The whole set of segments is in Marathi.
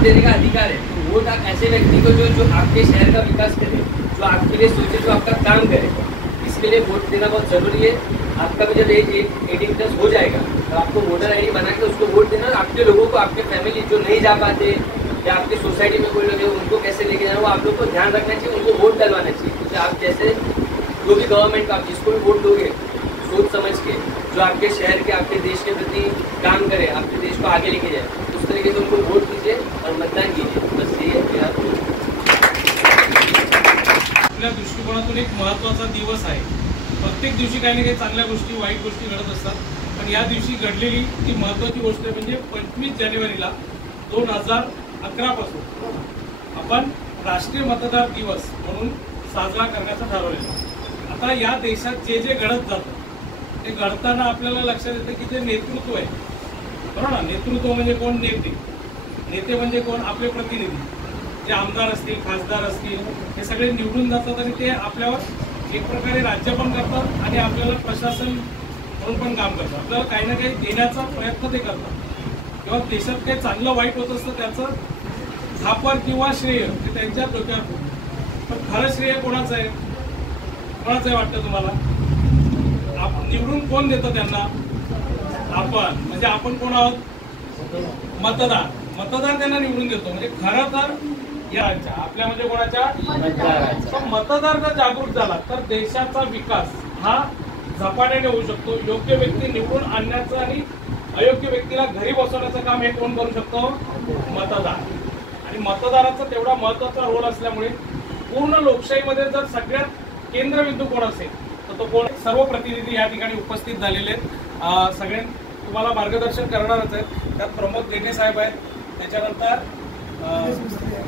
वोट देने का अधिकार है। तो वोट आप ऐसे व्यक्ति को जो आपके शहर का विकास करे, जो आपके लिए सोचे, जो आपका काम करे, इसके लिए वोट देना बहुत ज़रूरी है। आपका भी जब एज 18+ हो जाएगा तो आपको वोटर ID बना के उसको वोट देना। आपके लोगों को, आपके फैमिली जो नहीं जा पाते या आपकी सोसाइटी में कोई लोग है उनको कैसे लेके जाना, वो आप लोग को ध्यान रखना चाहिए, उनको वोट डलवाना चाहिए। क्योंकि आप जैसे जो भी गवर्नमेंट का आप जिसको भी वोट दोगे सोच समझ के, जो आपके शहर के, आपके देश के प्रति काम करे, आपके देश को आगे लेके जाए, उस तरीके से उनको वोट दीजिए और मतदान कीजिए। बस यही है मेरा। आपल्या दृष्टिकोनातून एक महत्त्वाचा दिवस आहे। प्रत्येक दिवशी काही ना काही चांगल्या गोष्टी, वाईट गोष्टी घडत असतात, पण या दिवशी घडलेली ती महत्त्वाची गोष्ट म्हणजे 25 जानेवारीला 2011 पासून आपण राष्ट्रीय मतदार दिवस म्हणून साजरा करण्याचं ठरवलेलं। आता या देशात जे जे घडत जातं ते घडताना आपल्याला लक्षात येतं की ते नेतृत्व आहे, बरोबर ना। नेतृत्व म्हणजे कोण? नेते म्हणजे कोण? आपले प्रतिनिधी, जे आमदार असतील, खासदार असतील, हे सगळे निवडून जातात आणि ते आपल्यावर एक प्रकारे राज्य पण करतात आणि आपल्याला प्रशासन म्हणून पण काम करतात। आपल्याला काही ना काही देण्याचा प्रयत्न ते करतात। किंवा देशात काही चांगलं वाईट होत असतं त्याचं खापर किंवा श्रेय ते त्यांच्या डोक्यावर पडतं। पण खरं श्रेय कोणाचं आहे? कोणाचं आहे वाटतं तुम्हाला? निवडून कोण देतं त्यांना? आपण, म्हणजे आपण कोण आहोत? मतदार त्यांना निवडून देतो। म्हणजे खरं तर याच्या आपल्या म्हणजे कोणाच्या? मतदार जर जागृत झाला तर देशाचा विकास हा झपाट्याने होऊ शकतो। योग्य व्यक्ती निवडून आणण्याचं आणि अयोग्य व्यक्तीला घरी बसवण्याचं काम हे कोण करू शकतो? मतदार। आणि मतदाराचा तेवढा महत्त्वाचा रोल असल्यामुळे पूर्ण लोकशाहीमध्ये जर सगळ्यात केंद्रबिंदू कोण असेल तर तो कोण? सर्व प्रतिनिधी या ठिकाणी उपस्थित झालेले आहेत। सगळे तुम्हाला मार्गदर्शन करणारच आहेत। त्यात प्रमोद देणे साहेब आहेत, त्याच्यानंतर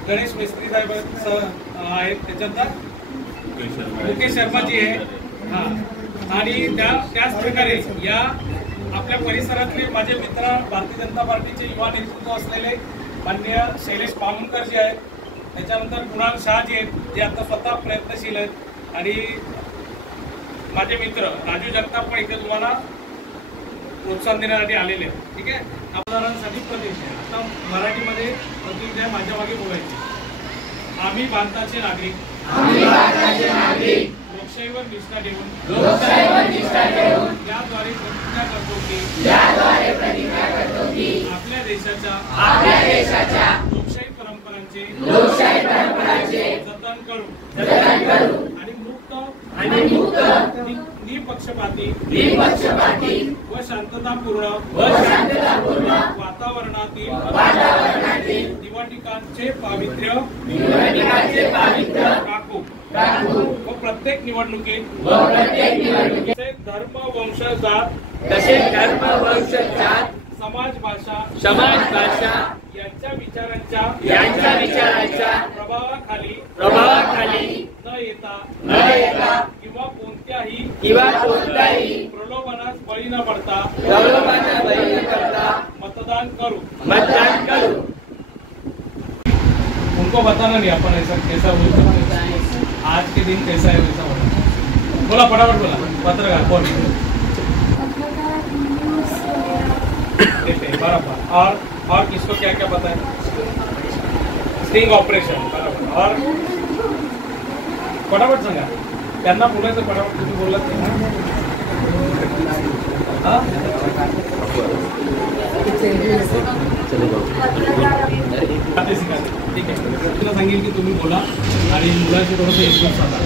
गणेश मिस्त्री साहेब आहेत, त्याच्यानंतर मुकेश शर्माजी आहे, हां। आणि त्याच प्रकारे या आपल्या परिसरातले माझे मित्र, भारतीय जनता पार्टीचे युवा नेतृत्व असलेले माननीय शैलेश पामुणकरजी आहेत, त्याच्यानंतर कुणाल शहाजी आहेत, जे आता स्वतः प्रयत्नशील आहेत, आणि माझे मित्र राजू जगताप पण इथे तुम्हाला प्रोत्साहन देण्यासाठी आलेले आहेत। ठीक आहे, आमदारांसाठी प्रदेश आहे। आता मराठीमध्ये प्रतिनिधी माझ्या मागे बोलायचे। आम्ही भारताचे नागरिक, लोकशाहीवर निष्ठा ठेवून याद्वारे प्रतिज्ञा करतो की आपल्या देशाच्या लोकशाही परंपरांचे जतन करू आणि मुक्त निपक्षपाती व शांततापूर्ण वातावरणातील निवडणुकांचे पावित्र्य राखू व प्रत्येक निवडणुकीत धर्म वंश जात समाज भाषा यांच्या विचारांच्या प्रभावाखाली न येता किंवा कोणत्याही प्रलोभनास बळी न पडता मतदान करू। उनको बताना नहीं अपन ऐसा कैसा बोलते आज के दिन कैसा है वैसा बोला फटाफट बोला। पत्रकार कौन? बराबर। और किसको क्या क्या पता है? स्टिंग ऑपरेशन, बराबर। और फटाफट सांगा, त्यांना बोलायचं फटाफट। तुम्ही बोललात नाही ना? ठीक आहे, तुला सांगेल की तुम्ही बोला आणि मुलाशी थोडंसं एकजूट साधा।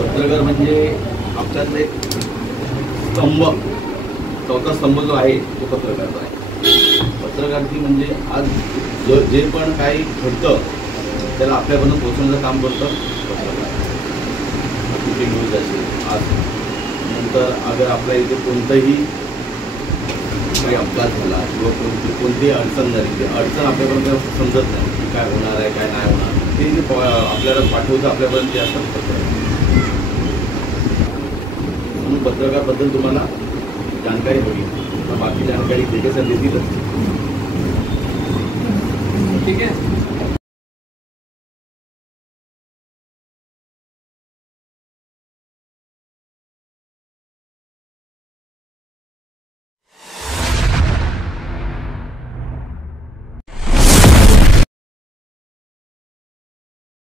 पत्रकार म्हणजे आपल्यातला एक स्तंभ, चौथा स्तंभ जो आहे तो पत्रकारचा आहे। पत्रकारची म्हणजे आज जे पण काही घडतं त्याला आपल्यापर्यंत पोहोचवण्याचं काम करतं पत्रकार। कुठली न्यूज असेल, आज नंतर अगर आपल्या इथे कोणताही काही अपघात झाला किंवा कोणतीही अडचण झाली, ती अडचण आपल्यापर्यंत समजत नाही की काय होणार आहे काय नाही होणार, ते आपल्याला पाठवतं आपल्यापर्यंत ते असतात पत्रकार। म्हणून पत्रकाराबद्दल तुम्हाला जानकारी हवी, बाकी जानकारी त्याच्यासाठी देतीलच। ठीक आहे।